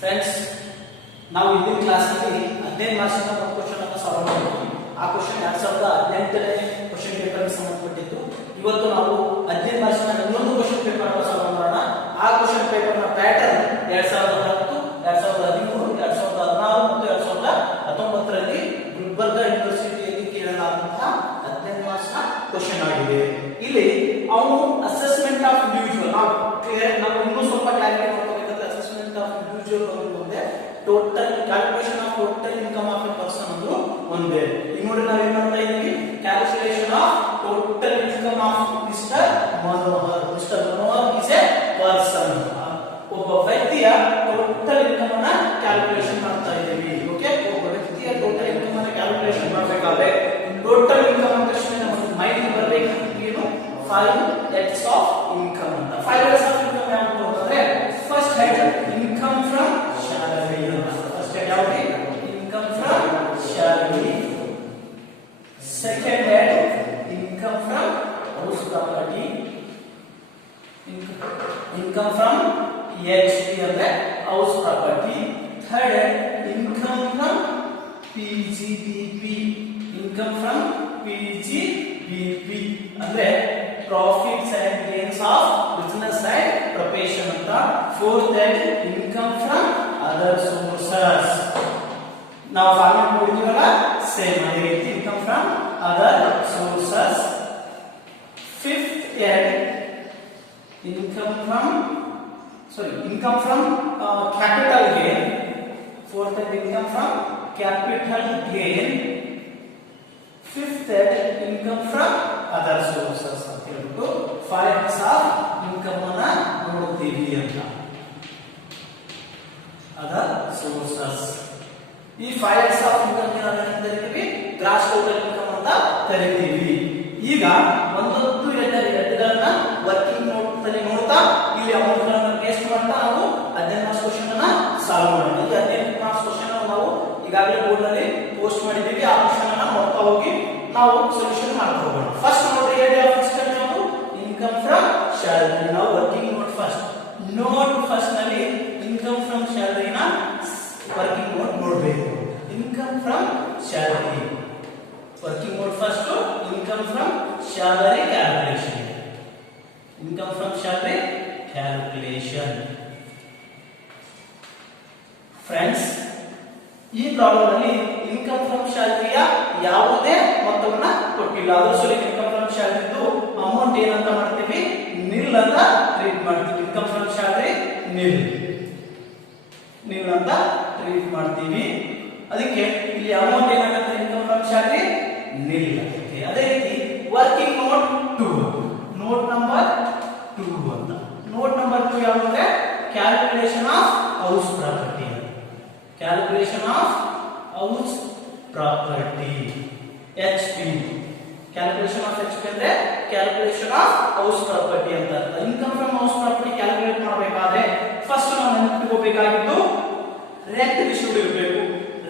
Friends, ನಾವು ಇಂದಿನ ಕ್ಲಾಸ್ನಲ್ಲಿ 15 ಮಾರ್ಕ್ಸ್ನ ಒಂದು ಕ್ವಶನ್ ಅನ್ನು ಸಾಲ್ವ್ ಮಾಡಿದ್ವಿ. ಆ ಕ್ವಶನ್ 2018ನೇ ಕ್ವಶನ್ ಪೇಪರ್ಗೆ ಸಂಬಂಧಪಟ್ಟಿತ್ತು. ಇವತ್ತು ನಾವು 15 ಮಾರ್ಕ್ಸ್ನ ಇನ್ನೊಂದು ಕ್ವಶನ್ ಪೇಪರ್ ಅನ್ನು ಸಾಲ್ವ್ ಮಾಡೋಣ. ಆ ಕ್ವಶನ್ ಪೇಪರ್ನ ಪ್ಯಾಟರ್ನ್ 2010, 2013, 2016 ಮತ್ತು 2019ರಲ್ಲಿ ಗುಲ್ಬರ್ಗ ಯೂನಿವರ್ಸಿಟಿಯಲ್ಲಿ ಕೇಳಲಾದಂತಹ 15 ಮಾರ್ಕ್ಸ್ನ ಕ್ವಶನ್ ಆಗಿದೆ. ಇಲ್ಲಿ ಅವನು ಅಸೆಸ್ಮೆಂಟ್ ಆಫ್ ಇಂಡಿವಿಜುವಲ್ ನಾವು ಇನ್ನೂ ಸ್ವಲ್ಪ ಕ್ಲಾರಿಟಿ ಮಾಡ್ಕೋಬೇಕಂದ್ರೆ ಅಸೆಸ್ಮೆಂಟ್ ಆಫ್ ಇಂಡಿವಿಜುವಲ್ ಮುಂದೆ total calculation of total income of A person ಅಂದ್ರೆ ಒಂದೇ. ಈಗ ನೋಡಿ ನಾವು ಏನ್ ಮಾಡ್ತಾ ಇದೀವಿ, calculation of total income of mister Manohar. Mister Manohar is A person, ಒಬ್ಬ ವ್ಯಕ್ತಿಯ ಟೋಟಲ್ ಇನ್ಕಮ್ ಅನ್ನ ಕ್ಯಾಲ್ಕುಲೇಷನ್ ಮಾಡ್ತಾ ಇದ್ದೀವಿ. ಓಕೆ, ಒಬ್ಬ ವ್ಯಕ್ತಿಯ ಟೋಟಲ್ ಇನ್ಕಮ್ ಅನ್ನ ಕ್ಯಾಲ್ಕುಲೇಷನ್ ಮಾಡಬೇಕಾದ್ರೆ ಟೋಟಲ್ ಇನ್ಕಮ್ ಅಂತ ತಕ್ಷಣ ನಮ್ಮ ಮೈಂಡ್ ಬರಬೇಕು ಏನು, 5 heads of income ಅಂತ. 5 heads of income ಯಾವುದು ಅಂತಂದ್ರೆ first head income from salary ಅಂತ. ಫಸ್ಟ್ ಹೆಡ್ ಯಾವುದು, income from salary. Second head income from house property. Income from EHP ಅಂದ್ರೆ house property. Third head income from PGBP. Income from PGBP ಅಂದ್ರೆ profits and gains of business and profession ಅಂತ. Fourth head income from other sources. ನಾವು formula ನೋಡಿದೀವಲ್ಲ, same ಅದೇ ರೀತಿ income from other sources. Fifth head income from capital gain. fourth head income from capital gain. fifth head income from other sources ಅಂತ ಹೇಳ್ಬಿಟ್ಟು 5 heads of income ಅನ್ನ ನೋಡ್ತೀವಿ ಅಂತ. Other sources. ಈ 5 heads of income ಏನಂತ ಕರಿತೀವಿ, ಗ್ರಾಸ್ ಟೋಟಲ್ ಇನ್ಕಮ್ ಅಂತ ಕರಿತೀವಿ. ಈಗ ಒಂದೊಂದು ಹೆಡ್ಗಳನ್ನ ವರ್ಕಿಂಗ್ ನೋಟ್ ನಲ್ಲಿ ನೋಡ್ತಾ ಇಲ್ಲಿ ಅಮೌಂಟ್ ಗಳನ್ನ ಟೆಸ್ಟ್ ಮಾಡ್ತಾ ನಾವು 15 ಮಾರ್ಕ್ಸ್ ಕ್ವಶನ್ ಅನ್ನ ಸಾಲ್ವ್ ಮಾಡೋಣ. ಈ 15 ಮಾರ್ಕ್ಸ್ ಕ್ವಶನ್ ನಾವು ಈಗಾಗಲೇ ಬೋರ್ಡ್ ನಲ್ಲಿ ಪೋಸ್ಟ್ ಮಾಡಿದ್ದೀವಿ. ಆ ಕ್ವಶನ್ ಅನ್ನ ನೋಡ್ತಾ ಹೋಗಿ ನಾವು ಸೊಲ್ಯೂಷನ್ ಮಾಡ್ತಾ ಹೋಗೋಣ. ಫಸ್ಟ್ ನೋಡ್ರಿ, ಫಸ್ಟ್ ನಾವು ಇನ್ಕಮ್ ಫ್ರಮ್ ಸ್ಯಾಲರಿ. ನಾವು ವರ್ಕಿಂಗ್ ನೋಟ್ ಫಸ್ಟ್ ನಲ್ಲಿ ಇನ್ಕಮ್ ಫ್ರಮ್ ಸ್ಯಾಲರಿನ ವರ್ಕಿಂಗ್ ನೋಟ್ ನೋಡಬೇಕು. Income from salary working note first income from salary calculation. Income from salary calculation. Friends, ಈ ಪ್ರಾಬ್ಲಮ್ ಅಲ್ಲಿ ಇನ್ಕಮ್ ಫ್ರಮ್ ಸ್ಯಾಲರಿಯ ಯಾವುದೇ ಮೊತ್ತವನ್ನ ಕೊಟ್ಟಿಲ್ಲ. ಅದರ ಸಲುವಾಗಿ ಇನ್ಕಮ್ ಫ್ರಮ್ ಸ್ಯಾಲರಿದು ಅಮೌಂಟ್ ಏನಂತ ಮಾಡ್ತೀವಿ, ನಿಲ್ ಅಂತ ಟ್ರೀಟ್ ಮಾಡ್ತೀವಿ. ಇನ್ಕಮ್ ಫ್ರಮ್ ಸ್ಯಾಲರಿ ನಿಲ್ ಅಂತ ಟ್ರೀಟ್ ಮಾಡ್ತೀವಿ. ಅದಕ್ಕೆ ಇಲ್ಲಿ ಅಮೌಂಟ್ ಏನಾಗುತ್ತೆ, ಇನ್ಕಮ್ ಫ್ರಮ್ ಸ್ಯಾಲರಿ ನಿಲ್ ಆಗುತ್ತೆ. ಅದೇ ರೀತಿ ವರ್ಕಿಂಗ್ ನೋಟ್ 2, ನೋಟ್ ನಂಬರ್ 2 ಅಂತ. ನೋಟ್ ನಂಬರ್ 2 ಯಾವುದು, calculation of house property. Calculation of house property HP. Calculation of HP ಅಂದ್ರೆ ಕ್ಯಾಲ್ಕುಲೇಷನ್ ಆಫ್ ಹೌಸ್ ಪ್ರಾಪರ್ಟಿ ಅಂತ ಅರ್ಥ. Income from house property calculate ಮಾಡಬೇಕಾದ್ರೆ ಫಸ್ಟ್ ನಾವು ನೆನಪಿಟ್ಕೋಬೇಕಾಗಿದ್ದು ರೆಂಟ್ ರಿಸೀವ್ಡ್ ಇರಬೇಕು.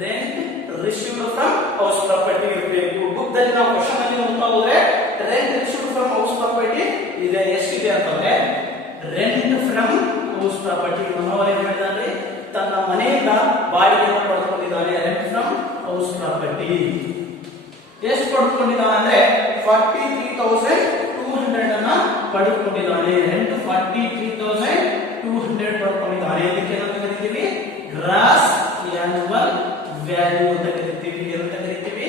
Rent received from house property ಇರಬೇಕು. Book ದಲ್ಲಿ ನಾವು ಕ್ವಶನ್ ಅಲ್ಲಿ ನೋಡ್ತಾ ಹೋದ್ರೆ rent received from house property ಇದೆ ಎಷ್ಟಿದೆ ಅಂತಂದ್ರೆ, rent from house property Manohar ಏನ್ ಮಾಡಿದಾರೆ, ತನ್ನ ಮನೆಯಿಂದ ಬಾಡಿಗೆಯನ್ನು ಪಡೆದುಕೊಂಡಿದ್ದಾನೆ. ರೆಂಟ್ ಫ್ರಮ್ ಹೌಸ್ ಪ್ರಾಪರ್ಟಿ ಎಷ್ಟು ಪಡೆದುಕೊಂಡಿದ್ದಾನೆ ಅಂದ್ರೆ 43,200 ಅನ್ನ ಪಡೆದುಕೊಂಡಿದ್ದಾನೆ. ರೆಂಟ್ 43,200 ಪಡೆದುಕೊಂಡಿದ್ದಾನೆ. ಇದಕ್ಕೆ ಏನಂತ ಕರಿತೀವಿ, ಗ್ರಾಸ್ ಆನ್ಯುವಲ್ ವ್ಯಾಲ್ಯೂ ಅಂತ ಕರಿತೀವಿ. ಏನಂತ ಕರಿತೀವಿ,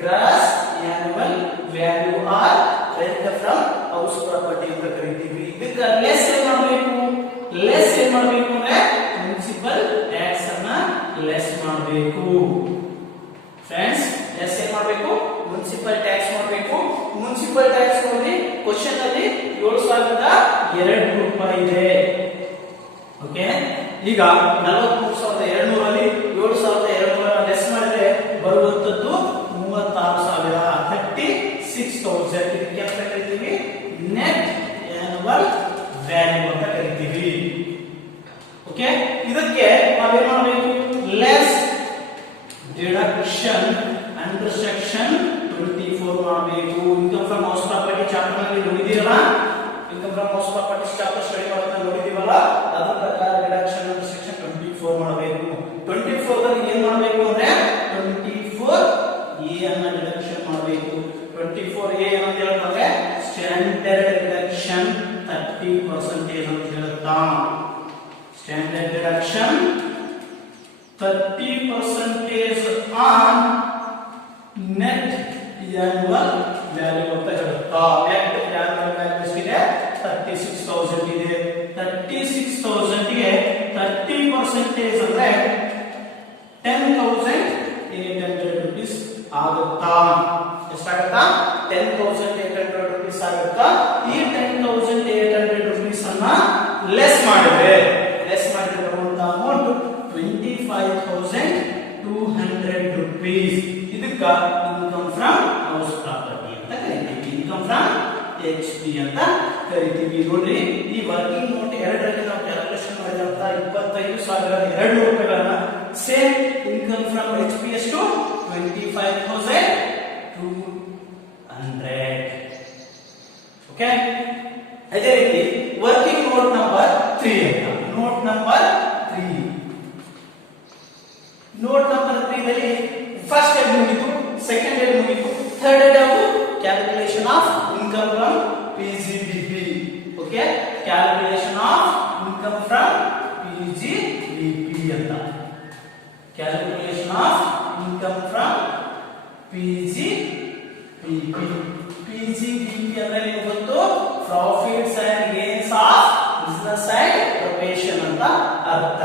gross annual value or rent from house property ಅಂತ ಕರಿತೀವಿ. ಇದಕ್ಕೆ ಲೆಸ್ ಏನ್ ಮಾಡಬೇಕು ಅಂದ್ರೆ ಮುನ್ಸಿಪಲ್ ಟ್ಯಾಕ್ಸ್ ಅನ್ನ ಲೆಸ್ ಮಾಡಬೇಕು. ಫ್ರೆಂಡ್ಸ್, ಲೆಸ್ ಏನ್ ಮಾಡಬೇಕು, ಮುನ್ಸಿಪಲ್ ಟ್ಯಾಕ್ಸ್ ಮಾಡಬೇಕು. ಮುನ್ಸಿಪಲ್ ಟ್ಯಾಕ್ಸ್ ನೋಡಿ ಕ್ವಶನ್ ಅಲ್ಲಿ 7,200 ರೂಪಾಯಿ ಇದೆ. ಓಕೆ, ಈಗ 43,200 ಅಲ್ಲಿ 7,200 ಲೆಸ್ ಮಾಡಿದ್ರೆ ಬರುವಂತದ್ದು 36,000, 36,000. ಇದಕ್ಕೆ ಅಂತ ಕರಿತೀವಿ ನೆಟ್ ಆನ್ಯುವಲ್ ವ್ಯಾಲ್ಯೂ ಅಂತ ಕರಿತೀವಿ. ಓಕೆ, ಇದಕ್ಕೆ ನಾವೇನ್ ಮಾಡಬೇಕು, ಲೆಸ್ ಡಿಡಕ್ಷನ್ ಅಂಡರ್ ಸೆಕ್ಷನ್ 24 ಮಾಡಬೇಕು. Income from house property chapter ನಲ್ಲಿ ನೋಡಿದಿರಲ್ಲ, income from house property chapter study ಮಾಡೋದನ್ನ ನೋಡಿದೀವಲ್ಲ, ಅದರ ಪ್ರಕಾರ ಡಿಡಕ್ಷನ್ ಅಂಡರ್ ಸೆಕ್ಷನ್ 24 ಮಾಡಬೇಕು. ಡಿಡಕ್ಷನ್ ಮಾಡಬೇಕು. 24A ಅಂತ ಹೇಳ್ತಾರೆ ಸ್ಟ್ಯಾಂಡರ್ಡ್ ಡಿಡಕ್ಷನ್ 30% ಅಂತ ಹೇಳುತ್ತಾ. Standard deduction 30% on net annual value ಅಂತ ಹೇಳುತ್ತಾ. ನೆಟ್ ಆನ್ಯುವಲ್ ವ್ಯಾಲ್ಯೂ ಎಷ್ಟಿದೆ? 36,000 ಇದೆ. 36,000 ಗೆ 30% ಅಂದ್ರೆ 10,800 rupees ಆಗುತ್ತಾ? ಎಷ್ಟಾಗುತ್ತಾ? 10,800 rupees ಆಗುತ್ತಾ? ಈ 10,800 rupees ಅನ್ನ ಲೆಸ್ ಮಾಡಿದ್ರೆ ಬರುವಂತ ಅಮೌಂಟ್ 25,200 rupees. ಇದಕ್ಕ ಇನ್ಕಮ್ ಫ್ರಮ್ ಹೌಸ್ ಪ್ರಾಪರ್ಟಿ ಅಂತ ಕರಿತೀವಿ. ಇನ್ಕಮ್ ಫ್ರಮ್ HP ಅಂತ ಕರಿತೀವಿ. ನೋಡ್ರಿ, ಈ ವರ್ಕಿಂಗ್ ನೋಟ್ ಎರಡರಲ್ಲಿ ನಾವು ಕ್ಯಾಲ್ಕುಲೇಷನ್ ಮಾಡಿದಂತ 25,200 ರೂಪಾಯಿಗಳನ್ನ ಸೇಮ್ ಇನ್ಕಮ್ ಫ್ರಮ್ HP ಎಷ್ಟು? 25,200. ಓಕೆ. ಅದೇ ರೀತಿ ವರ್ಕಿಂಗ್ ನೋಟ್ ನಂಬರ್ 3 ಅಂತ. ನೋಟ್ ನಂಬರ್ 3 ದಲ್ಲಿ ಫಸ್ಟ್ ಹೆಡ್ ಮುಗಿತು, ಸೆಕೆಂಡ್ ಹೆಡ್ ಮುಗಿತು, third head of calculation of income from PGBP. Okay, calculation of income from PGBP ಅಂತ. Calculation of income from PGBP. PGBP ಅಂದ್ರೆ ನಿಮಗೆ ಗೊತ್ತು, profits and gains of business and profession ಅಂತ ಅರ್ಥ.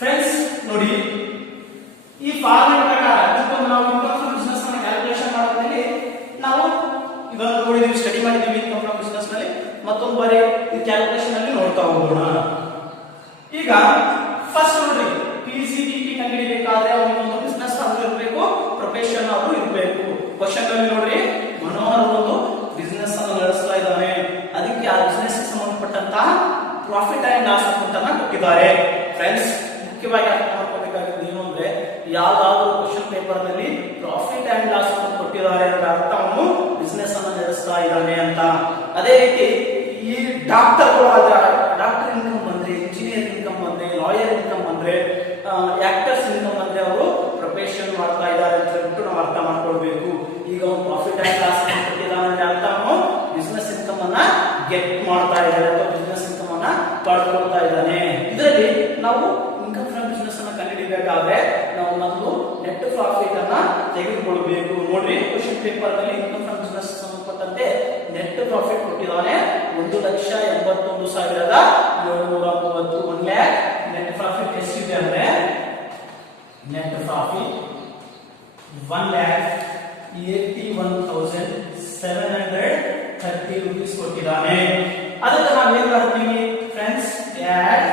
Friends ನೋಡಿ, ಈ ಫಾರ್ಮ್ಯಾಟ್ ಪ್ರಕಾರ ನಾವು ಇನ್ಕಮ್ ಫ್ರಮ್ ಬಿಸಿನೆಸ್ ಅನ್ನು ಕ್ಯಾಲ್ಕುಲೇಷನ್ ಮಾಡೋದ್ರಲ್ಲಿ ನಾವು ಇದನ್ನು ನೋಡಿದೀವಿ, ಸ್ಟಡಿ ಮಾಡಿದೀವಿ ಇನ್ಕಮ್ ಫ್ರಮ್ ಬಿಸಿನೆಸ್ ನಲ್ಲಿ. ಮತ್ತೊಂದು ಬಾರಿ ಈ ಕ್ಯಾಲ್ಕುಲೇಷನ್ ಅಲ್ಲಿ ನೋಡ್ತಾ ಹೋಗೋಣ. ಈಗ ಫಸ್ಟ್ ನೋಡ್ರಿ, PGBP ಕಂಡುಹಿಡಿಯಬೇಕಾದ್ರೆ ಅವನಿಗೆ ಒಂದು ಬಿಸಿನೆಸ್ ಆದ್ರೂ ಇರಬೇಕು, ಪ್ರೊಫೆಷನ್ ಆದ್ರೂ ಇರಬೇಕು. ಕ್ವಶನ್ ಅಲ್ಲಿ ನೋಡ್ರಿ, ಮನೋಹರ್ ಒಂದು ಬಿಸಿನೆಸ್ ಅನ್ನು ನಡೆಸ್ತಾ ಇದ್ದಾನೆ. ಅದಕ್ಕೆ ಆ ಬಿಸಿನೆಸ್ ಸಂಬಂಧಪಟ್ಟಂತಹ ಪ್ರಾಫಿಟ್ ಅಂಡ್ ಲಾಸ್ ಅಕೌಂಟ್ ಅನ್ನ ಕೊಟ್ಟಿದ್ದಾರೆ. ಫ್ರೆಂಡ್ಸ್, ಮುಖ್ಯವಾಗಿ ಅರ್ಥ ಮಾಡ್ಕೋಬೇಕಾಗಿದ್ದು ಏನು ಅಂದ್ರೆ, ಯಾವ್ದಾದ್ರು ಕ್ವಶನ್ ಪೇಪರ್ ನಲ್ಲಿ ಪ್ರಾಫಿಟ್ ಅಂಡ್ ಲಾಸ್ ಅಕೌಂಟ್ ಕೊಟ್ಟಿದ್ದಾರೆ ಅಂದ್ರೆ ಅರ್ಥ ಅವನು ಬಿಸಿನೆಸ್ ಅನ್ನ ನಡೆಸ್ತಾ ಇದ್ದಾನೆ ಅಂತ. ಅದೇ ರೀತಿ ಈ ಡಾಕ್ಟರ್ ಇನ್ಕಮ್ ಬಂದ್ರೆ, ಇಂಜಿನಿಯರ್ ಇನ್ಕಮ್ ಬಂದ್ರೆ, ಲಾಯರ್ ಇನ್ಕಮ್ ಬಂದ್ರೆ, ಆಕ್ಟರ್ಸ್ ಇನ್ಕಮ್ ಬಂದ್ರೆ ಅವರು ಪ್ರೊಫೆಷನ್ ಮಾಡ್ತಾ ಇದ್ದಾರೆ ಅಂತ ಹೇಳ್ಬಿಟ್ಟು ನಾವು ಅರ್ಥ ಮಾಡ್ಕೊಳ್ಬೇಕು. ಈಗ ಅವನು ಪ್ರಾಫಿಟ್ ಅಂಡ್ ಲಾಸ್ ಅಕೌಂಟ್ ಕೊಟ್ಟಿದ್ದಾನೆ ಅಂದ್ರೆ ಅರ್ಥ ಅವನು ಬಿಸಿನೆಸ್ ಇನ್ಕಮ್ ಅನ್ನ ಗೆಟ್ ಮಾಡ್ತಾ ಇದ್ದಾನೆ ಅಥವಾ ಬಿಸಿನೆಸ್ ಇನ್ಕಮ್ ಅನ್ನ ಪಡ್ಕೊಳ್ತಾ ಇದ್ದಾನೆ. ಇದರಲ್ಲಿ ನಾವು ಇನ್ಕಮ್ ಫ್ರಮ್ ಬಿಸಿನೆಸ್ ಅನ್ನ ಕಂಡುಹಿಡಿಯಬೇಕಾದ್ರೆ ನಾವು ಮೊದಲು ನೆಟ್ ಪ್ರಾಫಿಟ್ ಅನ್ನ ತೆಗೆದುಕೊಳ್ಳಬೇಕು. ನೋಡ್ರಿ, ಕ್ವಶನ್ ಪೇಪರ್ ನಲ್ಲಿ ಇನ್ಕಮ್ ಫ್ರಮ್ ಬಿಸಿನೆಸ್ ಸಂಬಂಧಪಟ್ಟಂತೆ ನೆಟ್ ಪ್ರಾಫಿಟ್ ಕೊಟ್ಟಿದ್ದಾನೆ 1,81,730. 1 lakh ನೆಟ್ ಪ್ರಾಫಿಟ್ ಎಷ್ಟಿದೆ ಅಂದ್ರೆ, ನೆಟ್ ಪ್ರಾಫಿಟ್ 1,81,730 rupees ಕೊಟ್ಟಿದ್ದಾನೆ. ಅದಕ್ಕೆ ನಾವು ಏನ್ ಮಾಡ್ತೀವಿ ಫ್ರೆಂಡ್ಸ್? ಆಡ್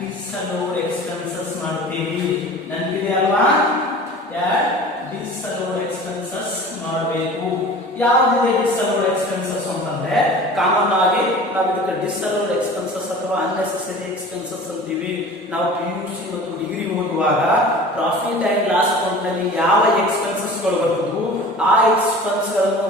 ಡಿಸಲೋಡ್ ಎಕ್ಸ್ಪೆನ್ಸಸ್ ಮಾಡ್ತೀವಿ. ನೆನಪಿದೆ ಅಲ್ವಾ? ಆಡ್ ಡಿಸಲೋಡ್ ಎಕ್ಸ್ಪೆನ್ಸಸ್ ಮಾಡಬೇಕು. ಯಾವ್ದಿದೆ ಡಿಸಲೋಡ್ ಎಕ್ಸ್ಪೆನ್ಸಸ್ ಅಂತಂದ್ರೆ, ಕಾಮನ್ ಆಗಿ ನಾವು ಇದಕ್ಕೆ ಡಿಸಲೋಡ್ ಎಕ್ಸ್ಪೆನ್ಸಸ್ ಅಥವಾ ಅನ್ನೆಸೆಸರಿ ಎಕ್ಸ್ಪೆನ್ಸಸ್ ಅಂತೀವಿ. ನಾವು PUC ಮತ್ತು ಡಿಗ್ರಿ ಓದುವಾಗ ಪ್ರಾಫಿಟ್ ಅಂಡ್ ಲಾಸ್ ಅಕೌಂಟ್ ನಲ್ಲಿ ಯಾವ ಎಕ್ಸ್ಪೆನ್ಸಸ್ ಗಳು ಬರುತ್ತೋ ಆ ಎಕ್ಸ್ಪೆನ್ಸ್ ಗಳನ್ನು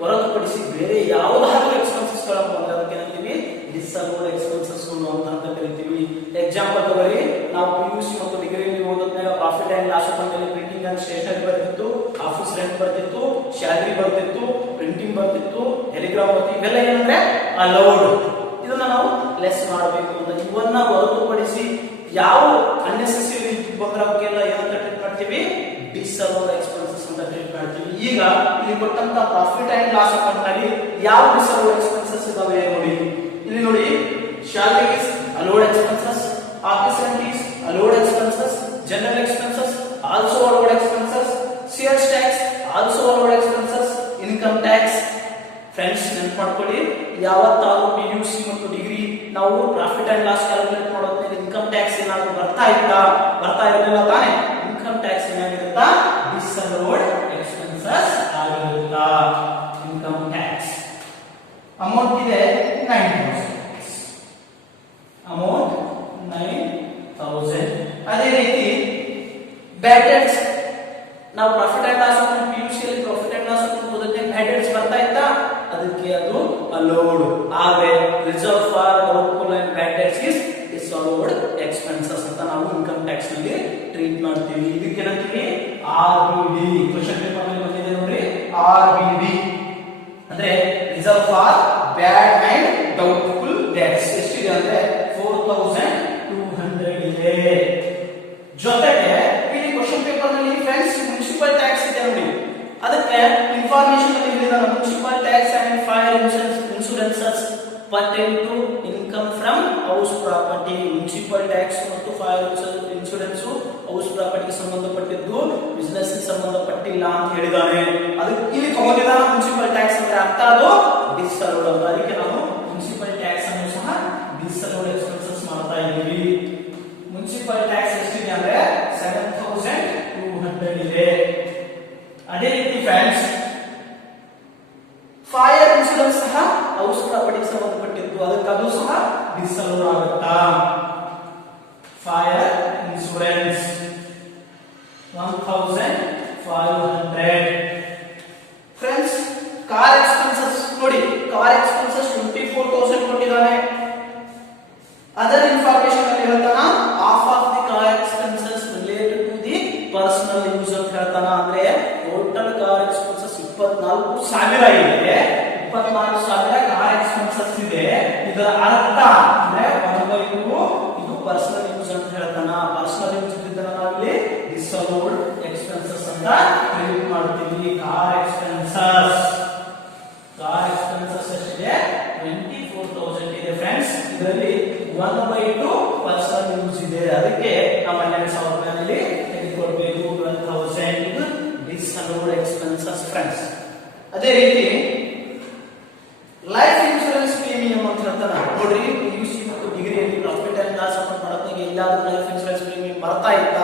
ಹೊರತುಪಡಿಸಿ ಬೇರೆ ಯಾವುದಾದ್ರೂ ಎಕ್ಸ್ಪೆನ್ಸಸ್ ಗಳನ್ನು ಬಂದದಕ್ಕೆ ಏನಂತೀವಿ? ಡಿಸಲೋಡ್ ಎಕ್ಸ್ಪೆನ್ಸಸ್ ಅಂತ ಕರಿತೀವಿ. ಎಕ್ಸಾಂಪಲ್ ತಗೊಳ್ಳಿ, ನಾವು PUC ಮತ್ತು ಡಿಗ್ರಿಯಲ್ಲಿ ಓದೋದ್ನಾಗ ಪ್ರಾಫಿಟ್ ಅಂಡ್ ಲಾಸ್ ಅಕೌಂಟ್ ಅಲ್ಲಿ ಪ್ರಿಂಟಿಂಗ್ ಅಂಡ್ ಸ್ಟೇಷನರಿ ಬರ್ತಿತ್ತು, ಆಫೀಸ್ ರೆಂಟ್ ಬರ್ತಿತ್ತು, ಸ್ಯಾಲರಿ ಬರ್ತಿತ್ತು, ಪ್ರಿಂಟಿಂಗ್ ಬರ್ತಿತ್ತು, ಟೆಲಿಗ್ರಾಮ್ ಬರ್ತಿತ್ತು. ಇವೆಲ್ಲ ಏನಂದ್ರೆ ಅಲೌಡ್. ಇದನ್ನ ನಾವು ಲೆಸ್ ಮಾಡಬೇಕು ಅಂತ. ಇವನ್ನ ಹೊರತುಪಡಿಸಿ ಯಾವ ಅನ್ನೆಸೆಸರಿ ಬಂದ್ರೆ ಅವಕ್ಕೆಲ್ಲ ಏನಂತ ಟ್ರೀಟ್ ಮಾಡ್ತೀವಿ? ಡಿಸಲೋಡ್ ಎಕ್ಸ್ಪೆನ್ಸಸ್ ಅಂತ ಟ್ರೀಟ್ ಮಾಡ್ತೀವಿ. ಈಗ ಇಲ್ಲಿ ಕೊಟ್ಟಂತ ಪ್ರಾಫಿಟ್ ಅಂಡ್ ಲಾಸ್ ಅಕೌಂಟ್ ನಲ್ಲಿ ಯಾವ ಡಿಸಲೋಡ್ ಎಕ್ಸ್ಪೆನ್ಸಸ್ ಇದಾವೆ ನೋಡಿ. ಇಲ್ಲಿ ನೋಡಿ, salaries allowed expenses, office rent is allowed expenses, general expenses also allowed expenses, sales tax also allowed expenses, income tax. Friends, ನೆನಪು ಮಾಡ್ಕೊಳ್ಳಿ, ಯಾವತ್ತಾದ್ರೂ PUC ಮತ್ತು ಡಿಗ್ರಿ ನಾವು ಪ್ರಾಫಿಟ್ ಅಂಡ್ ಲಾಸ್ ಕ್ಯಾಲ್ಕುಲೇಟ್ ಮಾಡೋದ್ಮೇಲೆ ಇನ್ಕಮ್ ಟ್ಯಾಕ್ಸ್ ಏನಾದ್ರು ಬರ್ತಾ ಇರಲಿಲ್ಲ ತಾನೆ? ಇನ್ಕಮ್ ಟ್ಯಾಕ್ಸ್ ಏನಾಗಿರುತ್ತಾ? ಡಿಸಲೋಡ್ ಎಕ್ಸ್ಪೆನ್ಸಸ್ ಆಗಿರುತ್ತಾ. ಇನ್ಕಮ್ ಟ್ಯಾಕ್ಸ್ ಅಮೌಂಟ್ ಇದೆ 9,000. ಅದೇ ರೀತಿ ಬ್ಯಾಡ್ ಡೆಟ್ಸ್, ನಾವು profit and loss account PUC ಅಲ್ಲಿ ಪ್ರಾಫಿಟ್ ಅಂಡ್ ಲಾಸ್ ಅಕೌಂಟ್ ಓದಕ್ಕೆ ಬ್ಯಾಡ್ ಡೆಟ್ಸ್ ಬರ್ತಾ ಇತ್ತಾ? ಅದಕ್ಕೆ ಅದು ಅಲೋಡ್. ಆದ್ರೆ reserve for doubtful and bad debts is disallowed expenses ಅಂತ ನಾವು ಇನ್ಕಮ್ ಟ್ಯಾಕ್ಸ್ ನಲ್ಲಿ ಟ್ರೀಟ್ ಮಾಡ್ತೀವಿ. ಅದಕ್ಕೆ ಇನ್ಫಾರ್ಮೇಶನ್ ಅಲ್ಲಿ ಹೇಳಿದಾರೆ municipal tax and fire insurances pertain to income from house property. Municipal tax ಮತ್ತು ಫೈರ್ ಇನ್ಶೂರೆನ್ಸ್ ಹೌಸ್ ಪ್ರಾಪರ್ಟಿಗೆ ಸಂಬಂಧಪಟ್ಟಿದ್ದು ಬಿಸಿನೆಸ್ ಗೆ ಸಂಬಂಧಪಟ್ಟಿಲ್ಲ ಅಂತ ಹೇಳಿದಾನೆ. ಅದಕ್ಕೆ ಇಲ್ಲಿ ತಗೊಂಡಿದ್ದಾನೆ ಮುನ್ಸಿಪಲ್ ಟ್ಯಾಕ್ಸ್ ಅಂದ್ರೆ ಅರ್ಥ ಅದು ಡಿಸಲೋಡ್ ಅಂತ. ಅದಕ್ಕೆ ನಾವು ಮುನ್ಸಿಪಲ್ ಟ್ಯಾಕ್ಸ್ ಅನ್ನು ಸಹ ಡಿಸಲೋಡ್ ಎಕ್ಸ್ಪೆನ್ಸಸ್ ಮಾಡ್ತಾ ಇದ್ದೀವಿ. ಮುನ್ಸಿಪಲ್ ಟ್ಯಾಕ್ಸ್ ಎಷ್ಟಿದೆ ಅಂದ್ರೆ 7200 ಇದೆ. ಅದೇ ರೀತಿ ಫ್ರೆಂಡ್ಸ್ ಫೈರ್ ಇನ್ಶೂರೆನ್ಸ್ ಸಹ ಹೌಸ್ ಪ್ರಾಪರ್ಟಿಗೆ ಸಂಬಂಧಪಟ್ಟಿದ್ದು, ಅದಕ್ಕೆ ಅದು ಸಹ ಡಿಸಲೋಡ್ ಆಗುತ್ತಾ. Fire insurance 1500. Friends car expenses ನೋಡಿ, ಕಾರ್ ಎಕ್ಸ್ಪೆನ್ಸಸ್ 24000 ಕೊಟ್ಟಿದ್ದಾನೆ. ಅದರ್ ಇನ್ಫಾರ್ಮೇಶನ್ ಅಲ್ಲಿ ಹೇಳ್ತಾನ half of the car expenses related to the personal use ಅಂತ ಹೇಳ್ತಾನ. ಅಂದ್ರೆ ಟೋಟಲ್ ಕಾರ್ ಎಕ್ಸ್ಪೆನ್ಸಸ್ 24,000 ಇದೆ. 24,000 ಕಾರ್ ಎಕ್ಸ್ಪೆನ್ಸಸ್ ಇದೆ. ಇದರ ಅರ್ಥ ಅಂದ್ರೆ 1/2 ಇದು ಪರ್ಸನಲ್ ಯೂಸ್ ಅಂತ ಹೇಳ್ತಾನ. ಪರ್ಸನಲ್ ಯೂಸ್ ಇದ್ದನ್ನ ನಾವಿಲ್ಲಿ ಡಿಸಲೋಡ್ ಎಕ್ಸ್ಪೆನ್ಸಸ್ ಅಂತ ಟ್ರೀಟ್ ಮಾಡ್ತೀವಿ. ಕಾರ್ ಎಕ್ಸ್ಪೆನ್ಸಸ್ ಎಷ್ಟಿದೆ 24,000 ಇದೆ ಫ್ರೆಂಡ್ಸ್. ಇದರಲ್ಲಿ 1/2 ಪರ್ಸನಲ್ ಯೂಸ್ ಇದೆ. ಅದಕ್ಕೆ ನಾವು 12,000 ರೂಪಾಯಿನಲ್ಲಿ ತೆಗೆದುಕೊಳ್ಬೇಕು. 12,000 ಡಿಸಲೋಡ್ ಎಕ್ಸ್ಪೆನ್ಸಸ್ ಫ್ರೆಂಡ್ಸ್. ಅದೇ ರೀತಿ ಲೈಫ್ ಇನ್ಶೂರೆನ್ಸ್ ಪ್ರೀಮಿಯಂ ಅಂತ ಹೇಳ್ತಾನೆ ನೋಡ್ರಿ. PUC ಮತ್ತು ಡಿಗ್ರಿಯಲ್ಲಿ ಪ್ರಾಫಿಟ್ ಅಂಡ್ ಲಾಸ್ ಅಕೌಂಟ್ ಮಾಡೋದಕ್ಕೆ ಎಲ್ಲಾದ್ರೂ ಲೈಫ್ ಇನ್ಶೂರೆನ್ಸ್ ಪ್ರೀಮಿಯಂ ಬರ್ತಾ ಇರಲಿಲ್ಲ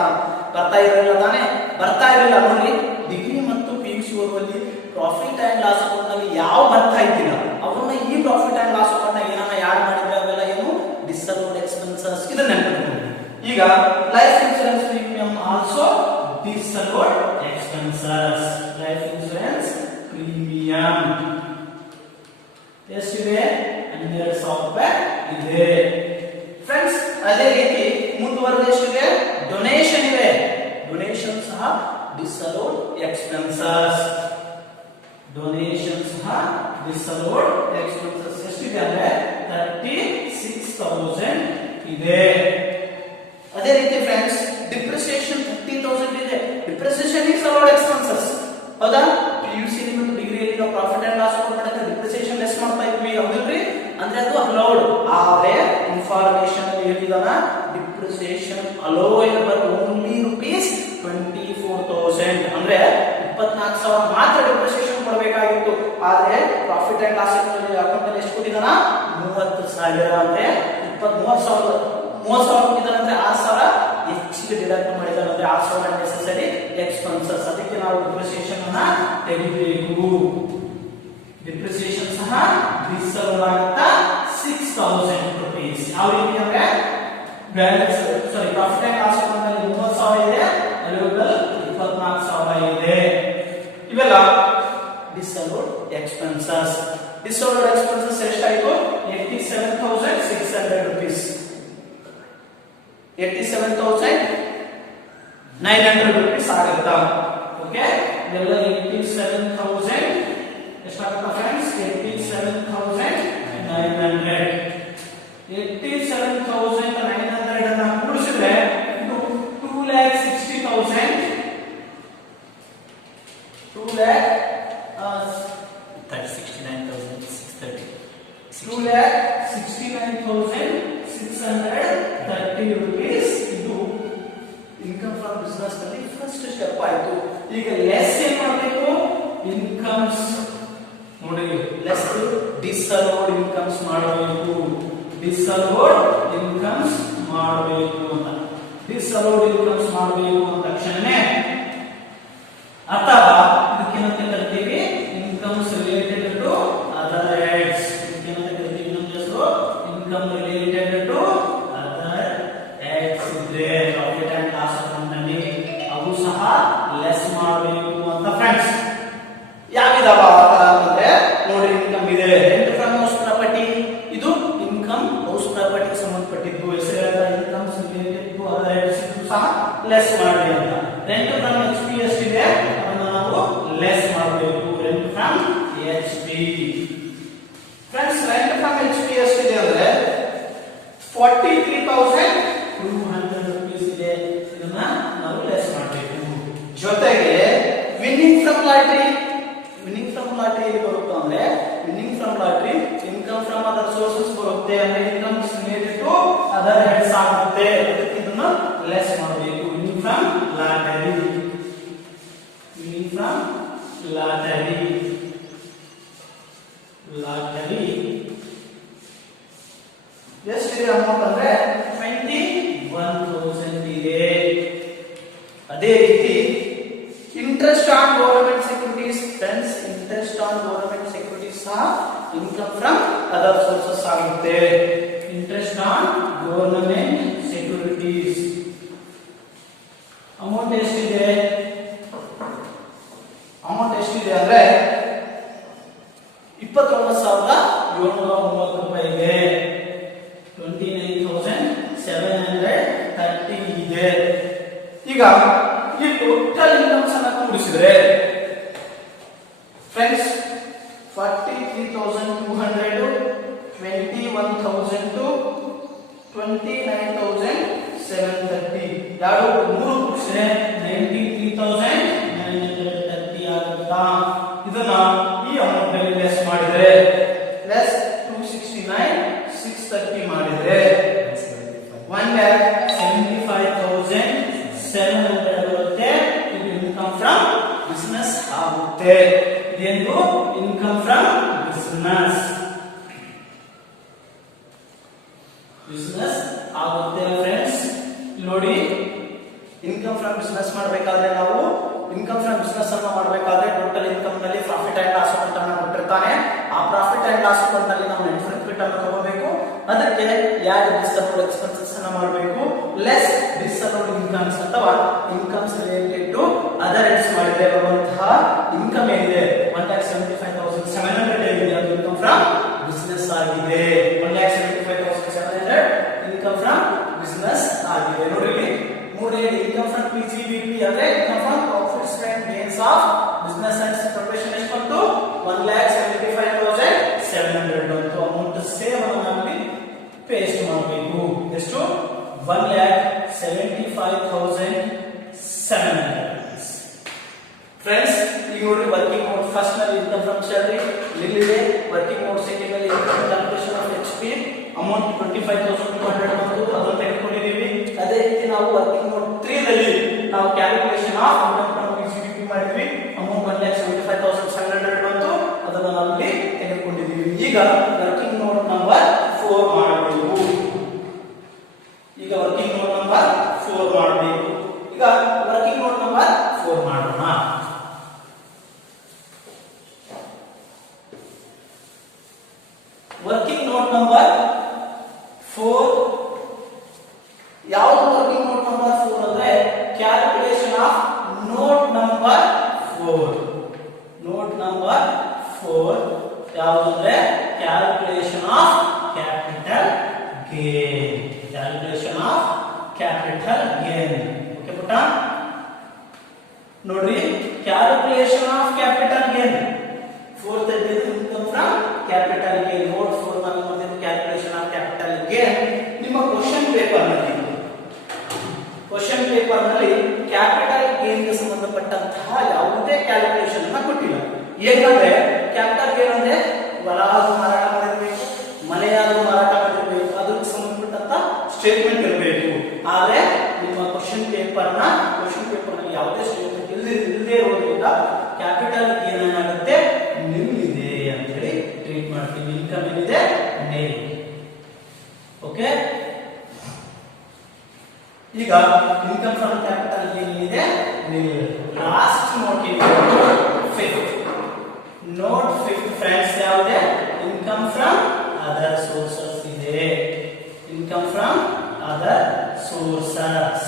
ತಾನೆ? ಬರ್ತಾ ಇರಲಿಲ್ಲ ನೋಡ್ರಿ. ಡಿಗ್ರಿ ಮತ್ತು PUC ಓದುವಲ್ಲಿ ಪ್ರಾಫಿಟ್ ಅಂಡ್ ಲಾಸ್ ಅಕೌಂಟ್ ನಲ್ಲಿ ಯಾವ ಬರ್ತಾ ಇದ್ದಿಲ್ಲ ಅವನ್ನ ಈ ಪ್ರಾಫಿಟ್ ಅಂಡ್ ಲಾಸ್ ಅಕೌಂಟ್ ನಾಗ ಏನಾನ ಯಾಡ್ ಮಾಡಿದ್ರೆ ಅವೆಲ್ಲ ಏನು ಡಿಸಲೋಡ್ ಎಕ್ಸ್ಪೆನ್ಸಸ್. ಇದನ್ನ ನೆನಪಿಟ್ಕೊಳ್ಳಿ. ಈಗ life insurance premium also ಡಿಸಲೋಡ್ expenses. Life insurance premium ಎಷ್ಟಿದೆ 12,000 ರೂಪಾಯಿ ಇದೆ ಫ್ರೆಂಡ್ಸ್. ಅದೇ ರೀತಿ ಮುಂದುವರೆದ ಎಷ್ಟಿದೆ ಡೊನೇಷನ್ ಇದೆ. ಡೊನೇಷನ್ ಸಹ ಡಿಸಲೋಡ್ ಎಕ್ಸ್ಪೆನ್ಸಸ್. ಡೊನೇಷನ್ ಸಹ ಡಿಸಲೋಡ್ ಎಕ್ಸ್ಪೆನ್ಸಸ್ ಎಷ್ಟಿದೆ ಅಂದ್ರೆ 36,000 ಇದೆ. ಅದೇ ರೀತಿ ಫ್ರೆಂಡ್ಸ್ ಡಿಪ್ರಿಸಿಯೇಷನ್ 30,000 ಇದೆ. Depreciation is allowed expenses. ಹೌದಾ? PUC ಮತ್ತು ಡಿಗ್ರಿಯಲ್ಲಿ ನಾವು ಪ್ರಾಫಿಟ್ ಅಂಡ್ ಲಾಸ್ ಅಕೌಂಟ್ ಮಾಡಕ್ಕೆ ಡಿಪ್ರಿಸಿಯೇಷನ್ ಲೆಸ್ ಮಾಡ್ತಾ ಇದ್ವಿ ಹೌದಿಲ್ರಿ? ಅಂದ್ರೆ ಅದು ಅಲೋಡ್. ಆದ್ರೆ ಇನ್ಫಾರ್ಮೇಶನ್ ಅಲ್ಲಿ ಹೇಳಿದಾನ ಡಿಪ್ರಿಸಿಯೇಷನ್ ಅಲೋಯಬಲ್ ಓನ್ಲಿ ₹24,000. ಅಂದ್ರೆ 24,000 ಮಾತ್ರ ಡಿಪ್ರಿಸಿಯೇಷನ್ ಕೊಡಬೇಕಾಗಿತ್ತು. ಆದ್ರೆ ಪ್ರಾಫಿಟ್ ಅಂಡ್ ಲಾಸ್ ಅಕೌಂಟ್ ಅಲ್ಲಿ ಎಷ್ಟು ಕೊಟ್ಟಿದಾನ 30,000. ಅಂದ್ರೆ 30,000 ಕೊಟ್ಟಿದ್ದಾನೆ ಅಂದ್ರೆ 6,000 ಹೆಚ್ಚಿಗೆ ಡಿಡಕ್ಟ್ ಮಾಡಿದಾನೆ. ಅಂದ್ರೆ 6,000 ನೆಸೆಸರಿ ಎಕ್ಸ್ಪೆನ್ಸಸ್. ಅದಕ್ಕೆ ನಾವು ಡಿಪ್ರಿಸಿಯೇಷನ್ ಅನ್ನ ತೆಗಿಬೇಕು. ಡಿಪ್ರಿಸಿಯೇಷನ್ ಸಹ ಡಿಸಲೋಡ್ ಆಗುತ್ತಾ 6,000 ರೂಪೀಸ್. ಯಾವ ರೀತಿ ಅಂದ್ರೆ balance profit and loss account ನಲ್ಲಿ 30,000 ಇದೆ, ಅಲೋಯಬಲ್ 24,000 ಇದೆ. ಇವೆಲ್ಲ ಡಿಸಲೋಡ್ ಎಕ್ಸ್ಪೆನ್ಸಸ್. ಡಿಸಲೋಡ್ ಎಕ್ಸ್ಪೆನ್ಸಸ್ ಎಷ್ಟಾಯ್ತು 87,600 ರೂಪೀಸ್. 87,900 ರೂಪೀಸ್ ಆಗುತ್ತಾ? ಓಕೆ, ಇದೆಲ್ಲ 87,000 ಎಷ್ಟಾಗುತ್ತಾ ಫ್ರೆಂಡ್ಸ್? 87,900. 87,900 ಅನ್ನ ಕೂಡಿಸಿದ್ರೆ ಇದು 2,60,000 2,69,630 ರೂಪೀಸ್. ಇದು ಇನ್ಕಮ್ ಫ್ರಮ್ ಬಿಸಿನೆಸ್ ನಲ್ಲಿ ಫಸ್ಟ್ ಸ್ಟೆಪ್ ಆಯ್ತು. ಈಗ ಲೆಸ್ ಏನ್ ಮಾಡಬೇಕು? ಇನ್ಕಮ್ಸ್ ನೋಡಿ, ಲೆಸ್ ಡಿಸಲೋಡ್ ಇನ್ಕಮ್ಸ್ ಮಾಡಬೇಕು. ಡಿಸಲೋಡ್ ಇನ್ಕಮ್ಸ್ ಮಾಡಬೇಕು ಅಂತ ಡಿಸಲೋಡ್ ಇನ್ಕಮ್ಸ್ ಮಾಡಬೇಕು ಅಂದ ತಕ್ಷಣನೇ ಅಥವಾ ಇದಕ್ಕೇನಂತ ಕರಿತೀವಿ incomes related to other heads. ಇದಕ್ಕೇನಂತ ಕರಿತೀವಿ ನಮ್ಮ ಹೆಸರು income related to other heads ಇದ್ರೆ ಪ್ರಾಫಿಟ್ ಅಂಡ್ ಲಾಸ್ ಅಕೌಂಟ್ ನಲ್ಲಿ ಅವು ಸಹ ಲೆಸ್ ಮಾಡಬೇಕು ಅಂತ ಫ್ರೆಂಡ್ಸ್. ಯಾವಿದಾವ ಅಂದ್ರೆ ನೋಡಿ, ಇನ್ಕಮ್ ಇದೆ ರೆಂಟ್ ಫ್ರಮ್ ಹೌಸ್ ಪ್ರಾಪರ್ಟಿ. ಇದು ಇನ್ಕಮ್ ಹೌಸ್ ಪ್ರಾಪರ್ಟಿಗೆ ಸಂಬಂಧಪಟ್ಟಿದ್ದು. ಹೆಸರು incomes related to other heads ಸಹ ಲೆಸ್ ಮಾಡಿ ಅಂತ. ರೆಂಟ್ ಫ್ರಮ್ HP ಎಷ್ಟಿದೆ ಅದನ್ನ ನಾವು ಲೆಸ್ ಮಾಡಬೇಕು. Rent from HP friends, rent from HP ಎಷ್ಟಿದೆ ಅಂದ್ರೆ 43,200 ರೂಪೀಸ್ ಇದೆ. ಇದನ್ನ ನಾವು ಲೆಸ್ ಮಾಡಬೇಕು. ಜೊತೆಗೆ ವಿನ್ನಿಂಗ್ ಫ್ರಮ್ ಲಾಟ್ರಿ ಎಲ್ಲಿ ಬರುತ್ತೆ ಅಂದ್ರೆ winning from lottery income from other sources ಬರುತ್ತೆ ಅಂದ್ರೆ income related to other heads ಆಗುತ್ತೆ. ಅದಕ್ಕೆ ಇದನ್ನ ಲೆಸ್ ಮಾಡಬೇಕು. ವಿನ್ನಿಂಗ್ ಫ್ರಮ್ ಲಾಟರಿ ಎಷ್ಟಿದೆ ಅಮೌಂಟ್ ಅಂದ್ರೆ 21,000 ಇದೆ. ಅದೇ ರೀತಿ interest on government securities friends, interest on government securities ಸಹ ಇನ್ಕಮ್ ಫ್ರಮ್ ಅದರ್ ಸೋರ್ಸಸ್ ಆಗುತ್ತೆ. Interest on government securities amount ಎಷ್ಟಿದೆ ಅಂದ್ರೆ 29,730 ರೂಪಾಯಿ ಇದೆ. 29,730 ಇದೆ. ಈಗ ಈ ಟೋಟಲ್ ಇನ್ಕಮ್ಸ್ ಅನ್ನು ಕೂಡಿಸಿದ್ರೆ ಫ್ರೆಂಡ್ಸ್ 43,200, 21,000, 29,730 ಎರಡು ಮೂರು ಕೂಡಿಸಿದ್ರೆ 93,930 ಆಗುತ್ತಾ? ಇದನ್ನ ಈ ಅಮೌಂಟ್ ಅಲ್ಲಿ ಲೆಸ್ ಮಾಡಿದ್ರೆ ಲೆಸ್ 269,630 ಮಾಡಿದ್ರೆ 1,75,700 ಬರುತ್ತೆ. ಇದು ಇನ್ಕಮ್ ಫ್ರಮ್ ಬಿಸಿನೆಸ್ ಆಗುತ್ತೆ. ಇದೇನು ಇನ್ಕಮ್ ಫ್ರಮ್ ಬಿಸಿನೆಸ್ ಆಗುತ್ತೆ ಫ್ರೆಂಡ್ಸ್. ನೋಡಿ, ಇನ್ಕಮ್ ಫ್ರಮ್ ಬಿಸಿನೆಸ್ ಮಾಡಬೇಕಾದ್ರೆ ನಾವು ಇನ್ಕಮ್ ಫ್ರಮ್ ಬಿಸಿನೆಸ್ ಅನ್ನು ಮಾಡಬೇಕಾದ್ರೆ ಟೋಟಲ್ ಇನ್ಕಮ್ ನಲ್ಲಿ ಪ್ರಾಫಿಟ್ ಅಂಡ್ ಲಾಸ್ ಅಕೌಂಟ್ ಅನ್ನು ಕೊಟ್ಟಿರ್ತಾನೆ. ಆ ಪ್ರಾಫಿಟ್ ಅಂಡ್ ಲಾಸ್ ಅಕೌಂಟ್ ನಲ್ಲಿ ನಾವು ನೆಟ್ ಪ್ರಾಫಿಟ್ ಅನ್ನು ತಗೋಬೇಕು. ಅದಕ್ಕೆ ಯಾಡ್ ಡಿಸಬಲ್ಡ್ ಎಕ್ಸ್ಪೆನ್ಸಸ್ ಅನ್ನು ಮಾಡಬೇಕು. ಲೆಸ್ ಡಿಸಬಲ್ಡ್ ಇನ್ಕಮ್ಸ್ ಅಥವಾ incomes related to other heads ಮಾಡಿದ್ರೆ ಬರುವಂತಹ ಇನ್ಕಮ್ ಏನಿದೆ 1,75,700 ಏನಿದೆ ಅದು ಇನ್ಕಮ್ ಫ್ರಮ್ ಬಿಸಿನೆಸ್ ಆಗಿದೆ. 1,75,700 ಇನ್ಕಮ್ ಫ್ರಮ್ ಬಿಸಿನೆಸ್ ಆಗಿದೆ. ನೋಡಿ, ಮೂರನೇ ಇನ್ಕಮ್ ಫ್ರಮ್ PGBP ಅಂದ್ರೆ income from profits and gains of business and corporation ಎಷ್ಟು ಬಂತು? 1,75,700 ಬಂತು. ಅಮೌಂಟ್ ಸೇಮ್ ಅನ್ನು ಪೇಸ್ಟ್ ಮಾಡಬೇಕು. ಎಷ್ಟು? 1,75,700. ಫ್ರೆಂಡ್ಸ್, ಈಗ ನೋಡಿ ವರ್ಕಿಂಗ್ ಮೋಡ್ ಫಸ್ಟ್ ನಲ್ಲಿ ಇನ್ಕಮ್ ಫ್ರಮ್ ಸ್ಯಾಲರಿ ಇಲ್ಲಿದೆ. ವರ್ಕಿಂಗ್ ಮೋಡ್ ಸೆಕೆಂಡ್ ನಲ್ಲಿ income calculation of HP amount 25,200 ಬಂತು, ಅದನ್ನು ತೆಗೆದುಕೊಂಡಿದ್ದೀವಿ. ಅದೇ ರೀತಿ ನಾವು ವರ್ಕಿಂಗ್ ಮೋಡ್ 3 ನಲ್ಲಿ ನಾವು calculation of income from PGBP ಮಾಡಿದ್ವಿ. ಅಮೌಂಟ್ 1,75,700 ಬಂತು, ಅದನ್ನು ನಾವು ಇಲ್ಲಿ ತೆಗೆದುಕೊಂಡಿದ್ದೀವಿ. ಈಗ ವರ್ಕಿಂಗ್ ಮೋಡ್ ನಂಬರ್ 4 ಮಾಡಬೇಕು. ಈಗ ವರ್ಕಿಂಗ್ ಮೋಡ್ ನಂಬರ್ 4 ಮಾಡಬೇಕು. ಈಗ ವರ್ಕಿಂಗ್ ಮೋಡ್ ನಂಬರ್ 4 ಮಾಡೋಣ. ವರ್ಕಿಂಗ್ ನೋಟ್ ನಂಬರ್ 4 ಯಾವುದು? ವರ್ಕಿಂಗ್ ನೋಟ್ ನಂಬರ್ 4 ಅಂದ್ರೆ calculation of note number 4. Note number 4 ಯಾವುದು ಅಂದ್ರೆ calculation of capital gain. Calculation of capital gain. Okay ಪುಟ್ಟ, ನೋಡ್ರಿ, calculation of capital gain 430 income from capital gain. Note 4 ನಲ್ಲಿ ಬಂದಿರೋ calculation of capital gain ನಿಮ್ಮ question paper ನಲ್ಲಿ capital gain ಗೆ ಸಂಬಂಧಪಟ್ಟಂತಹ ಯಾವುದೇ ಕ್ಯಾಲ್ಕುಲೇಷನ್ ಅನ್ನು ಕೊಟ್ಟಿಲ್ಲ. ಏಕೆಂದ್ರೆ ಕ್ಯಾಪಿಟಲ್ ಗೇನ್ ಅಂದ್ರೆ ಹೊಲವನ್ನು ಮಾರಾಟ ಮಾಡಿರಬೇಕು, ಮನೆಯನ್ನು ಮಾರಾಟ ಮಾಡಿರಬೇಕು, ಅದಕ್ಕೆ ಸಂಬಂಧಪಟ್ಟಂತ ಸ್ಟೇಟ್ಮೆಂಟ್ ಇರಬೇಕು. ಆದ್ರೆ ನಿಮ್ಮ ಕ್ವೆಶ್ಚನ್ ಪೇಪರ್ ನಲ್ಲಿ ಯಾವುದೇ ಸ್ಟೇಟ್ಮೆಂಟ್ ಇಲ್ಲದೆ ಇರೋದ್ರಿಂದ ಕ್ಯಾಪಿಟಲ್ ಗೇನ್ ಏನಾಗುತ್ತೆ? ನಿಲ್ಲಿದೆ ಅಂತ ಹೇಳಿ ಟ್ರೀಟ್ ಮಾಡ್ತೀವಿ. ಇನ್ಕಮ್ ಏನಿದೆ? ನೇಲ್. ಓಕೆ, ಈಗ ಇನ್ಕಮ್ ಫ್ರಮ್ ಕ್ಯಾಪಿಟಲ್ ಗೇನ್ ಏನಿದೆ? Nail. Last note note 5 friends ಯಾವುದೇ? ಇನ್ಕಮ್ ಫ್ರಮ್ ಅದರ್ ಸೋರ್ಸಸ್ ಇದೆ. ಇನ್ಕಮ್ ಫ್ರಮ್ ಅದರ್ ಸೋರ್ಸಸ್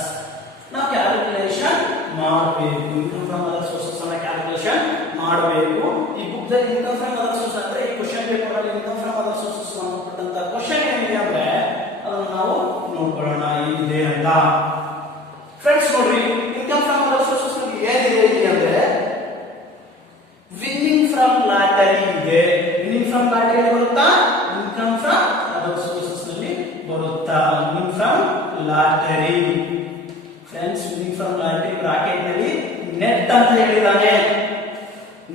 ನಾವು ಕ್ಯಾಲ್ಕುಲೇಷನ್ ಮಾಡಬೇಕು. ಇನ್ಕಮ್ ಫ್ರಮ್ ಅದರ್ ಸೋರ್ಸಸ್ ಅನ್ನ ಕ್ಯಾಲ್ಕುಲೇಷನ್ ಮಾಡಬೇಕು. ಈ ಬುಕ್ ದಲ್ಲಿ ಇನ್ಕಮ್ ಫ್ರಮ್ ಅದರ್ ಸೋರ್ಸ್ ಅಂದ್ರೆ ಈ ಕ್ವೆಶ್ಚನ್ ಪೇಪರ್ ಅಲ್ಲಿ ಇನ್ಕಮ್ ಫ್ರಮ್ ಅದರ್ ಸೋರ್ಸಸ್ ಸಂಬಂಧಪಟ್ಟಂತ ಕ್ವೆಶ್ಚನ್ ಏನಿದೆ ಅಂದ್ರೆ ಅದನ್ನು ನಾವು ನೋಡ್ಕೊಳ್ಳೋಣ ಏನಿದೆ ಅಂತ. ಫ್ರೆಂಡ್ಸ್ ನೋಡ್ರಿ, ಇನ್ಕಮ್ ಫ್ರಮ್ ಅದರ್ ಸೋರ್ಸಸ್ ನಲ್ಲಿ ಏನಿದೆ ಇಲ್ಲಿ ಅಂದ್ರೆ ವಿನ್ನಿಂಗ್ ಫ್ರಮ್ ಲಾಟರಿ ಇದೆ. ವಿನ್ನಿಂಗ್ ಫ್ರಮ್ ಲಾಟರಿ ಬರುತ್ತಾ? ಇನ್ಕಮ್ ಫ್ರಮ್ ಅದರ್ ಸೋರ್ಸಸ್ ನಲ್ಲಿ ಬರುತ್ತಾ? Winning from lottery. Friends, winning from lottery bracket ನಲ್ಲಿ ನೆಟ್ ಅಂತ ಹೇಳಿದಾನೆ.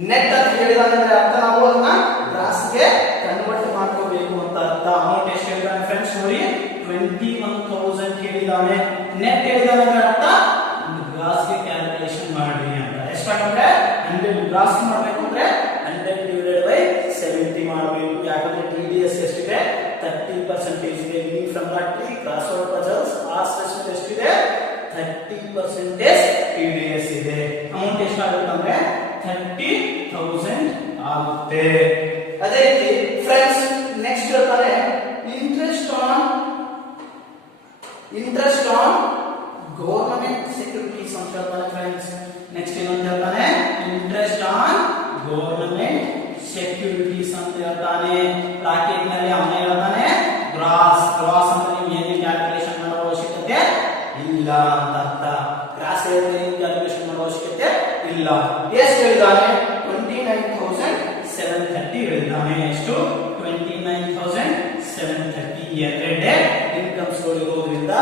ನೆಟ್ ಅಂತ ಹೇಳಿದಾನೆ ಅಂದ್ರೆ ಅರ್ಥ ನಾವು ಅದನ್ನ ಗ್ರಾಸ್ಗೆ ಕನ್ವರ್ಟ್ ಮಾಡ್ಕೋಬೇಕು ಅಂತ ಅರ್ಥ. ಅಮೌಂಟ್ ಎಷ್ಟು ಹೇಳಿದಾನೆ ಫ್ರೆಂಡ್ಸ್ ನೋಡಿ 21,000 ಹೇಳಿದಾನೆ. ನೆಟ್ ಹೇಳಿದಾನೆ ಅಂದ್ರೆ ಅರ್ಥ ಗ್ರಾಸ್ಗೆ ಕ್ಯಾಲ್ಕುಲೇಷನ್ ಮಾಡಿ ಅಂತ. ಎಷ್ಟಾಗುತ್ತೆ 100 ಗ್ರಾಸ್ ಮಾಡಬೇಕು ಅಂದ್ರೆ 100 ಡಿವೈಡೆಡ್ ಬೈ 70 ಮಾಡಬೇಕು. ಯಾಕಂದ್ರೆ TDS ಎಷ್ಟಿದೆ 30% ಇದೆ. Living from the tree crossword puzzles or ಎಷ್ಟಿದೆ 30% TDS ಇದೆ. ಅಮೌಂಟ್ ಎಷ್ಟಾಗುತ್ತೆ ಅಂದ್ರೆ 30,000 ಆಗುತ್ತೆ. ಅದೇ ರೀತಿ ಫ್ರೆಂಡ್ಸ್ ನೆಕ್ಸ್ಟ್ ಹೇಳ್ತಾರೆ ಇಂಟ್ರೆಸ್ಟ್ ಆನ್ ಗವರ್ನಮೆಂಟ್ ಸೆಕ್ಯೂರಿಟೀಸ್ ಅಂತ ಹೇಳ್ತಾನೆ ಫ್ರೆಂಡ್ಸ್. ನೆಕ್ಸ್ಟ್ ಏನಂತ ಹೇಳ್ತಾನೆ ಇಂಟ್ರೆಸ್ಟ್ ಆನ್ ಗವರ್ನಮೆಂಟ್ ಸೆಕ್ಯೂರಿಟೀಸ್ ಅಂತ ಹೇಳ್ತಾನೆ. ಬ್ರಾಕೆಟ್ ನಲ್ಲಿ ಅವನ ಹೇಳ್ತಾನೆ ಗ್ರಾಸ್ ಅಂತ ನೀವು ಏನು ಕ್ಯಾಲ್ಕುಲೇಷನ್ ಮಾಡೋ ಅವಶ್ಯಕತೆ ಇಲ್ಲ ಅಂತ ಅರ್ಥ. ಗ್ರಾಸ್ ಏನು ಕ್ಯಾಲ್ಕುಲೇಷನ್ ಮಾಡೋ ಅವಶ್ಯಕತೆ ಇಲ್ಲ. ಎಷ್ಟು ಹೇಳಿದಾನೆ 29,730 ಹೇಳಿದಾನೆ. ಎಷ್ಟು 29,730 ಎರಡೇ ಇನ್ಕಮ್ ಸೋರ್ಸ್ ಇರೋದ್ರಿಂದ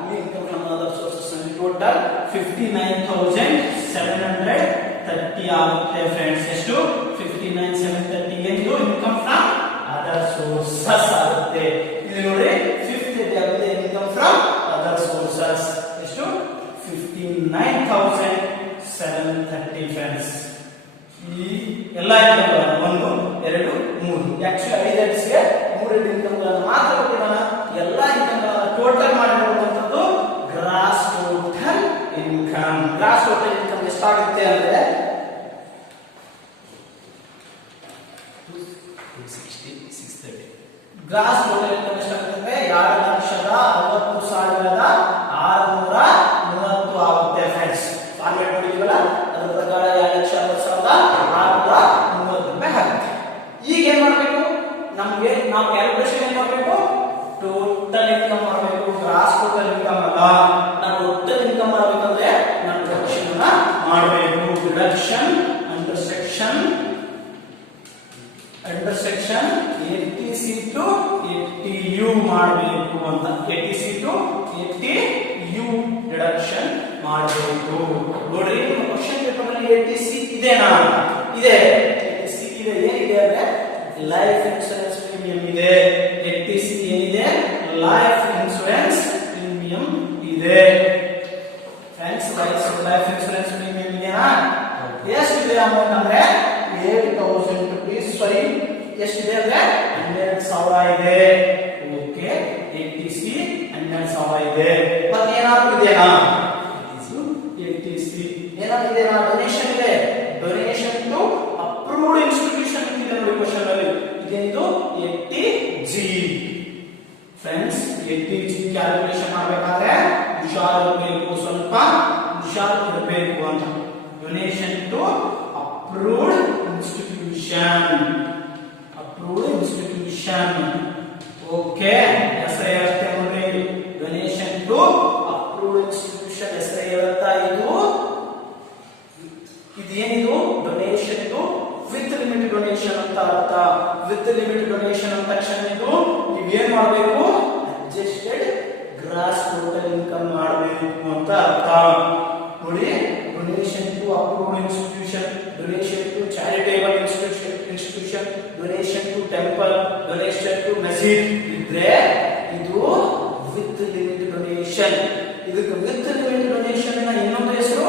ಇಲ್ಲಿ ಇನ್ಕಮ್ ಫ್ರಮ್ ಅದರ್ ಸೋರ್ಸಸ್ ನಲ್ಲಿ ಟೋಟಲ್ 59,730 ಆಗುತ್ತೆ ಫ್ರೆಂಡ್ಸ್. ಎಷ್ಟು 59,730 ಎಂದು ಇನ್ಕಮ್ ಫ್ರಮ್ ಅದರ್ ಸೋರ್ಸಸ್ ಆಗುತ್ತೆ. ಇಲ್ಲಿ ನೋಡಿ 5th ಆಗುತ್ತೆ ಇನ್ಕಮ್ ಫ್ರಮ್ ಅದರ್ ಸೋರ್ಸಸ್. ಎಷ್ಟು 59,730 ಫ್ರೆಂಡ್ಸ್. ಈ ಎಲ್ಲ ಇನ್ಕಮ್ 1 2 3 ಆಕ್ಚುಲಿ 5 ಗೆ 3 ಇನ್ಕಮ್ ಗಳನ್ನು ಮಾತ್ರ ಕೊಟ್ಟಿದ್ದಾನೆ. ಎಲ್ಲ ಇನ್ಕಮ್ ಟೋಟಲ್ ಮಾಡಿರುವಂತದ್ದು gross total income. Gross total income ಎಷ್ಟಾಗುತ್ತೆ ಅಂದ್ರೆ 630. ಗ್ರಾಸ್ ಟೋಟಲ್ ಇನ್ಕಮ್ ಎಷ್ಟಾಗುತ್ತೆ ಅಂದ್ರೆ 2,60,630 ಆಗುತ್ತೆ ಫ್ರೆಂಡ್ಸ್. ಫಾರ್ಮ್ಯಾಟ್ ನೋಡಿದೀವಲ್ಲ ಅದರ ಪ್ರಕಾರ 2,60,630 ರೂಪಾಯಿ ಆಗುತ್ತೆ. ಈಗ ಏನ್ ಮಾಡಬೇಕು ನಮಗೆ ನಾವು ಕ್ಯಾಲ್ಕುಲೇಷನ್ ಏನ್ ಮಾಡಬೇಕು ಟೋಟಲ್ ಇನ್ಕಮ್ ಮಾಡಬೇಕು. ಗ್ರಾಸ್ ಟೋಟಲ್ ಇನ್ಕಮ್ ಅಲ್ಲ. ನಾವು ಟೋಟಲ್ ಇನ್ಕಮ್ ಮಾಡಬೇಕಂದ್ರೆ ನಾವು ಡಿಡಕ್ಷನ್ ಅನ್ನ ಮಾಡಬೇಕು. Deduction under section ATC to ATU ಮಾಡಬೇಕು ಅಂತ. ATC to ATU ಡಿಡಕ್ಷನ್ ಮಾಡಬೇಕು. ನೋಡ್ರಿ ನಿಮ್ಮ ಕ್ವೆಶ್ಚನ್ ಪೇಪರ್ ಅಲ್ಲಿ ATC ಇದೆನಾ? ಇದೆ. ATC ಇದೆ. ಏನಿದೆ ಅಂದ್ರೆ ಲೈಫ್ ಇನ್ಶೂರೆನ್ಸ್ ಪ್ರೀಮಿಯಂ ಇದೆ. ATC ಏನಿದೆ ಲೈಫ್ ಇನ್ಶೂರೆನ್ಸ್ ಪ್ರೀಮಿಯಂ ಇದೆ ಫ್ರೆಂಡ್ಸ್. ಲೈಫ್ ಇನ್ಶೂರೆನ್ಸ್ ಪ್ರೀಮಿಯಂ ಇದೆನಾ? ಎಷ್ಟಿದೆ ಅಮೌಂಟ್ ಅಂದ್ರೆ 8,000 rupees. ಸಾರಿ ಎಷ್ಟಿದೆ ಅಂದ್ರೆ 12,000 ಇದೆ. ಓಕೆ ATC 12,000 ಇದೆ. ಮತ್ತೆ ಏನಾದ್ರು ಇದೆನಾ ATC ಏನಾದ್ರು ಇದೆನಾ? ಡೊನೇಷನ್ ಇದೆ. ಡೊನೇಷನ್ ಟು ಅಪ್ರೂವ್ಡ್ ಇನ್ಸ್ಟಿಟ್ಯೂಷನ್ ಇದೆ ನೋಡಿ ಕ್ವೆಶ್ಚನ್ ಅಲ್ಲಿ. ಇದೇನಿದು ATG ಫ್ರೆಂಡ್ಸ್. ATG ಕ್ಯಾಲ್ಕುಲೇಷನ್ ಮಾಡಬೇಕಾದ್ರೆ ಹುಷಾರಿರಬೇಕು, ಸ್ವಲ್ಪ ಹುಷಾರಿರಬೇಕು ಅಂತ. Donation to approved institution. Okay ಹೆಸರು ಹೇಳುತ್ತೆ ನೋಡಿ ಡೊನೇಷನ್ ಟು ಅಪ್ರೂವ್ಡ್ ಇನ್ಸ್ಟಿಟ್ಯೂಷನ್ ಹೆಸರು ಹೇಳುತ್ತಾ. ಇದೇನಿದು donation to with limit donation ಅಂತ ಅರ್ಥ. ವಿತ್ ಲಿಮಿಟ್ ಡೊನೇಷನ್ ಅಂತ ತಕ್ಷಣ ಇದು ನೀವೇನ್ ಮಾಡಬೇಕು ಅಡ್ಜಸ್ಟೆಡ್ ಗ್ರಾಸ್ ಟೋಟಲ್ ಇನ್ಕಮ್ ಮಾಡಬೇಕು ಅಂತ ಅರ್ಥ. ನೋಡಿ donation to approved institution, donation to charitable institution, donation to temple, donation to ಮಸೀದ್ ಇದ್ರೆ ಇದು ವಿತ್ ಲಿಮಿಟ್ ಡೊನೇಷನ್. ಇದಕ್ಕೆ ವಿತ್ ಲಿಮಿಟ್ ಡೊನೇಷನ್ ನ ಇನ್ನೊಂದು ಹೆಸರು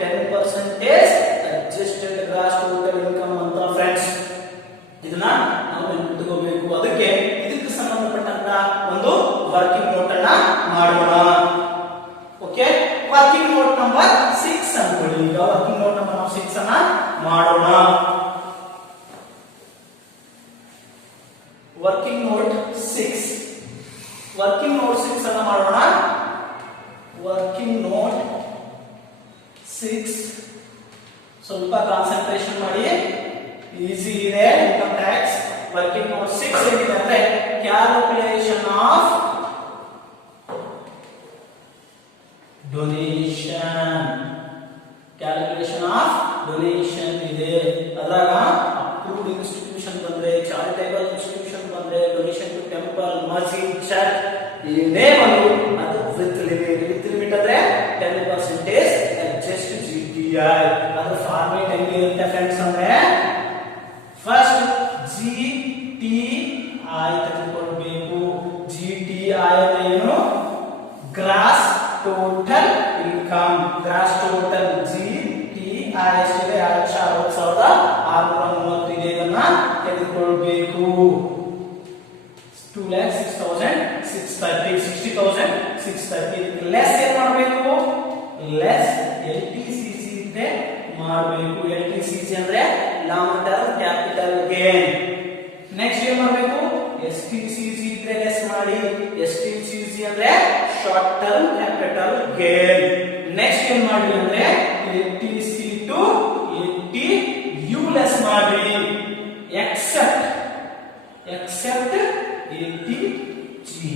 10% ಅಡ್ಜಸ್ಟೆಡ್ ಗ್ರಾಸ್ ಟೋಟಲ್ ಇನ್ಕಮ್ ಅಂತ ಫ್ರೆಂಡ್ಸ್. ಇದನ್ನ ನಾವು ನೆನಪಿಟ್ಟುಕೋಬೇಕು. ಅದಕ್ಕೆ ಇದಕ್ಕೆ ಸಂಬಂಧಪಟ್ಟಂತ ಒಂದು ವರ್ಕಿಂಗ್ ನೋಟ್ ಅನ್ನ ಮಾಡೋಣ. ಓಕೆ ವರ್ಕಿಂಗ್ ನೋಟ್ ನಂಬರ್ 6 ಅನ್ಕೊಳ್ಳಿ. ಈಗ ವರ್ಕಿಂಗ್ ನೋಟ್ ನಂಬರ್ 6 ಅನ್ನ ಮಾಡೋಣ. ವರ್ಕಿಂಗ್ ನೋಟ್ 6 ಅನ್ನ ಮಾಡೋಣ. ವರ್ಕಿಂಗ್ ನೋಟ್ 6 ಸ್ವಲ್ಪ ಕಾನ್ಸಂಟ್ರೇಷನ್ ಮಾಡಿ. ಈಸಿ ಇದೆ. ಇನ್ಕಮ್ ಟ್ಯಾಕ್ಸ್ ವರ್ಕಿಂಗ್ ನೋಟ್ 6 ಏನಿದೆ ಅಂದ್ರೆ ಕ್ಯಾಲ್ಕುಲೇಷನ್ ಆಫ್ ಡೊನೇಷನ್ ಇದೆ. ಅದ್ರಾಗ ಅಪ್ರೂವ್ಡ್ ಇನ್ಸ್ಟಿಟ್ಯೂಷನ್ ಬಂದ್ರೆ, ಚಾರಿಟೇಬಲ್ ಇನ್ಸ್ಟಿಟ್ಯೂಷನ್ ಬಂದ್ರೆ, ಡೊನೇಷನ್ ಟು ಟೆಂಪಲ್, ಮಸೀದ್, ಚರ್ಚ್ ಏನೇ ಬಂದ್ರು ಅದು ವಿತ್ ಲಿಮಿಟ್ ಅಂದ್ರೆ 10% ಅಡ್ಜಸ್ಟ್ GTI. ಅದ್ರ ಫಾರ್ಮೇಟ್ ಹೆಂಗೆ ಏನಿರುತ್ತೆ ಫ್ರೆಂಡ್ಸ್ ಅಂದ್ರೆ ಫಸ್ಟ್ ಜಿ ಟಿ ಐ ತೆಗೆದುಕೊಳ್ಬೇಕು. ಜಿ ಟಿ ಐ ಅಂದ್ರೆ ಏನು? Gross total income. Gross total G T I ಎಷ್ಟಿದೆ? 2,60,630 ಇದೆ. ಇದನ್ನ ತೆಗೆದುಕೊಳ್ಬೇಕು. 2,06,630 60,630 ಲೆಸ್ ಏನ್ ಮಾಡಬೇಕು? Less L T C C ಇದ್ರೆ ಮಾಡಬೇಕು. ಎಲ್ ಟಿ ಸಿ ಸಿ ಅಂದ್ರೆ long term capital gain. Next ಏನ್ ಮಾಡಬೇಕು? ಎಸ್ ಟಿ ಸಿ ಸಿ ಇದ್ರೆ ಲೆಸ್ ಮಾಡಿ. ಎಸ್ ಟಿ ಸಿ ಸಿ ಅಂದ್ರೆ short term capital gain. Next ಏನ್ ಮಾಡಿ ಅಂದ್ರೆ T C to T U less ಮಾಡಿ. Except T G.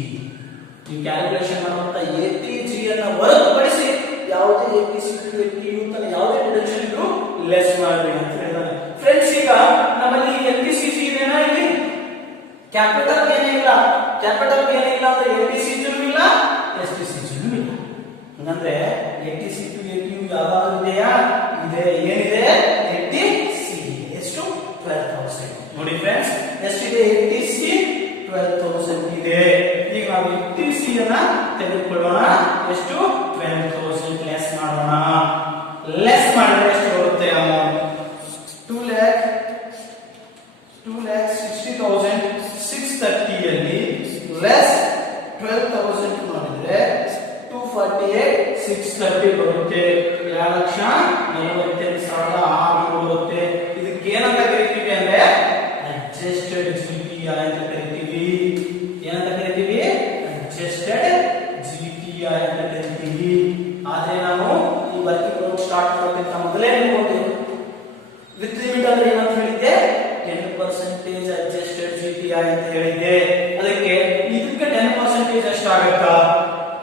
ನೀವು ಕ್ಯಾಲ್ಕುಲೇಷನ್ ಮಾಡುವಂತ ಟಿ ಜಿ ಅನ್ನ ಹೊರತುಪಡಿಸಿ ಯಾವುದೇ T C to T U ಅಂತ ಯಾವುದೇ ಡಿಡಕ್ಷನ್ ಇದ್ರೂ ಲೆಸ್ ಮಾಡಿ ಅಂತ ಹೇಳಿದಾನೆ. ಫ್ರೆಂಡ್ಸ್, ಈಗ ನಮ್ಮಲ್ಲಿ ಎಲ್ ಟಿ ಸಿ ಜಿ ಇದೆನಾ? ಇಲ್ಲಿ ಕ್ಯಾಪಿಟಲ್ ಗೇನ್ ಇಲ್ಲ. ಕ್ಯಾಪಿಟಲ್ ಗೇನ್ ಇಲ್ಲ ಅಂದ್ರೆ ಎಲ್ ಟಿ ಸಿ ಜಿ ಇಲ್ಲ, ಎಸ್ ಟಿ ಸಿ ಜಿ ಇಲ್ಲ. ಹಂಗಂದ್ರೆ L T C to L T U ಯಾವ್ದಾದ್ರು ಇದೆಯಾ? ಇದೆ. ಏನಿದೆ? L T C. ಎಷ್ಟು? 12,000. ನೋಡಿ ಫ್ರೆಂಡ್ಸ್, ಎಷ್ಟಿದೆ? ಎಲ್ ಟಿ ಸಿ 12,000 ಇದೆ. ಈಗ ನಾವು ಎಲ್ ಟಿ ಸಿ ಅನ್ನ ತೆಗೆದುಕೊಳ್ಳೋಣ. ಎಷ್ಟು? 12,000 ಲೆಸ್ ಮಾಡೋಣ. ಲೆಸ್ ಮಾಡಿದ್ರೆ ಎಷ್ಟು ಬರುತ್ತೆ ಅಮೌಂಟ್? 2,60,630 ಯಲ್ಲಿ ಲೆಸ್ 12,000 ಮಾಡಿದ್ರೆ 248,630 ಬರುತ್ತೆ. 2,48,600 ಬರುತ್ತೆ. ಇದಕ್ಕೆ ಏನಂತ ಕರಿತೀವಿ ಅಂದ್ರೆ ಅಡ್ಜಸ್ಟೆಡ್ ಜಿ ಟಿ ಐ ಅಂತ ಕರಿತೀವಿ. ಏನಂತ ಕರಿತೀವಿ? ಅಡ್ಜಸ್ಟೆಡ್ ಜಿ ಟಿ ಐ ಅಂತ ಕರಿತೀವಿ. ಆದ್ರೆ ನಾವು ಈ ವರ್ಕಿಂಗ್ ಗ್ರೂಪ್ ಸ್ಟಾರ್ಟ್ ಮಾಡೋದಕ್ಕಿಂತ ಮೊದಲೇ ನೋಡ್ತೀವಿ ವಿತ್ ಲಿಮಿಟ್ ಅಂದ್ರೆ ಏನಂತ ಹೇಳಿದ್ದೆ? 10% ಅಡ್ಜಸ್ಟೆಡ್ ಜಿ ಟಿ ಐ ಅಂತ ಹೇಳಿದ್ದೆ. ಅದಕ್ಕೆ ಇದಕ್ಕೆ 10% ಎಷ್ಟಾಗುತ್ತಾ?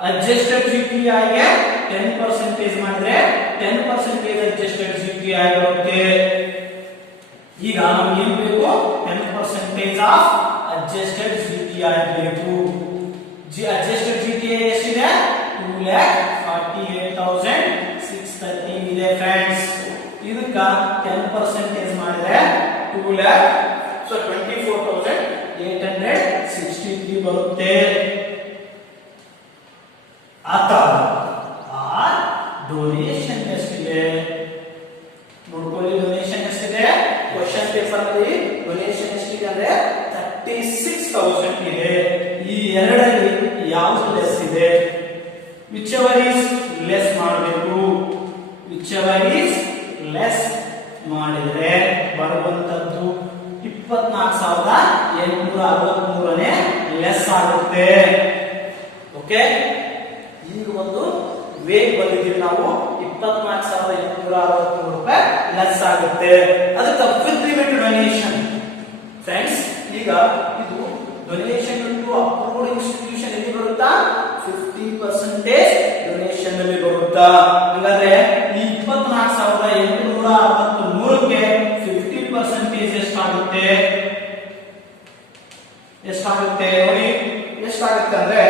ಅಡ್ಜಸ್ಟೆಡ್ ಜಿ ಟಿ ಐ ಗೆ 10% ಮಾಡಿದ್ರೆ 10% ಅಡ್ಜಸ್ಟೆಡ್ ಜಿ ಟಿ ಐ ಬರುತ್ತೆ. ಈಗ ನಮ್ಗೆ ಏನ್ ಬೇಕು? 10% of adjusted G T I ಬೇಕು. ಅಡ್ಜಸ್ಟೆಡ್ ಜಿ ಟಿ ಐ ಎಷ್ಟಿದೆ? 2,48,630 ಇದೆ ಫ್ರೆಂಡ್ಸ್. ಇದಕ್ಕ 10% ಮಾಡಿದ್ರೆ 24,863 ಬರುತ್ತೆ. ಅಥವಾ ಡೊನೇಷನ್ ಎಷ್ಟಿದೆ ನೋಡ್ಕೊಳ್ಳಿ. ಡೊನೇಷನ್ ಎಷ್ಟಿದೆ? ಕ್ವಶನ್ ಪೇಪರ್ ನಲ್ಲಿ ಡೊನೇಷನ್ ಎಷ್ಟಿದೆ ಅಂದ್ರೆ 36,000 ಇದೆ. ಈ ಎರಡರಲ್ಲಿ ಯಾವುದು ಲೆಸ್ ಇದೆ? whichever is less ಮಾಡಬೇಕು. whichever is less ಮಾಡಿದ್ರೆ ಬರುವಂತದ್ದು 24,863ನೇ ಲೆಸ್ ಆಗುತ್ತೆ. ಓಕೆ, ಈಗ ಒಂದು ವೇಗ್ ಬಂದಿದ್ದೀವಿ ನಾವು. 24,863 ರೂಪಾಯಿ ಲೆಸ್ ಆಗುತ್ತೆ. ಅದಕ್ಕೆ ವಿತ್ ಲಿಮಿಟ್ ಡೊನೇಷನ್. ಫ್ರೆಂಡ್ಸ್, ಈಗ ಇದು ಡೊನೇಷನ್ ಟು ಅಪ್ರೂವ್ಡ್ ಇನ್ಸ್ಟಿಟ್ಯೂಷನ್ ಎಲ್ಲಿ ಬರುತ್ತಾ? 50% ಡೊನೇಷನ್ ಅಲ್ಲಿ ಬರುತ್ತಾ? ಹಾಗಾದ್ರೆ ಈ 24,863ಕ್ಕೆ 50% ಎಷ್ಟಾಗುತ್ತೆ? ಎಷ್ಟಾಗುತ್ತೆ ನೋಡಿ? ಎಷ್ಟಾಗುತ್ತೆ ಅಂದ್ರೆ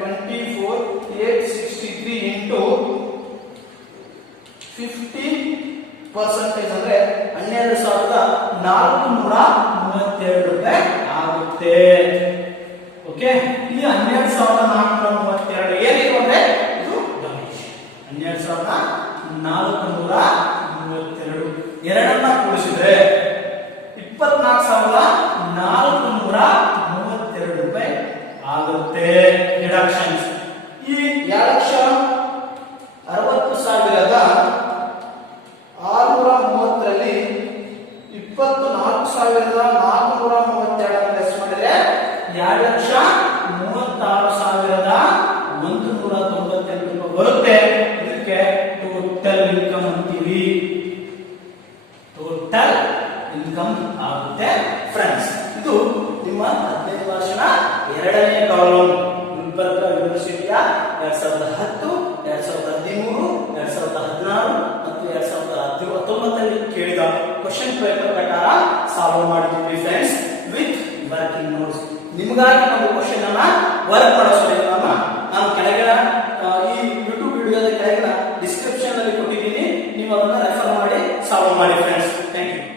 24,863 ಇಂಟು 50% ಅಂದ್ರೆ 12,432 ರೂಪಾಯಿ ಆಗುತ್ತೆ. ಓಕೆ, ಈ 12,432 ಏನಿದೆ ಅಂದ್ರೆ ಇದು ಡೊನೇಷನ್. 12,432 ಎರಡನ್ನ ಕೂಡಿಸಿದ್ರೆ 24,432 ರೂಪಾಯಿ ಆಗುತ್ತೆ ಡಿಡಕ್ಷನ್ಸ್. ಈ 2,60,630ರಲ್ಲಿ 24,432 ಲೆಸ್ ಮಾಡಿದ್ರೆ 2,36,198 ರೂಪಾಯಿ ಬರುತ್ತೆ. ಇದಕ್ಕೆ ಟೋಟಲ್ ಇನ್ಕಮ್ ಅಂತೀವಿ. ಟೋಟಲ್ ಇನ್ಕಮ್ ಆಗುತ್ತೆ ಫ್ರೆಂಡ್ಸ್. ಇದು ನಿಮ್ಮ 15 ವರ್ಷದ ಎರಡನೇ ಕಾಲಮ್. ಗುಲ್ಬರ್ಗ ಯೂನಿವರ್ಸಿಟಿಯ 2010, 2013, 2016 ಮತ್ತು 2019ರಲ್ಲಿ ಕೇಳಿದ ಕ್ವಶನ್ ಪೇಪರ್ ಪ್ರಕಾರ ಸಾಲ್ವ್ ಮಾಡಿದ್ವಿ ಫ್ರೆಂಡ್ಸ್ ವಿತ್ ವರ್ಕಿಂಗ್ ನೋಟ್ಸ್. ನಿಮಗಾಗಿ ಒಂದು ಕ್ವಶನ್ ಅನ್ನ ವರ್ಕ್ ಮಾಡಿಸೋದಿಲ್ಲ. ನಾನು ಕೆಳಗಿನ ಈ ಯೂಟ್ಯೂಬ್ ವಿಡಿಯೋದ ಕೆಳಗಿನ ಡಿಸ್ಕ್ರಿಪ್ಷನ್ ಅಲ್ಲಿ ಕೊಟ್ಟಿದ್ದೀನಿ. ನೀವು ಅದನ್ನ ರೆಫರ್ ಮಾಡಿ ಸಾಲ್ವ್ ಮಾಡಿ ಫ್ರೆಂಡ್ಸ್. Thank you.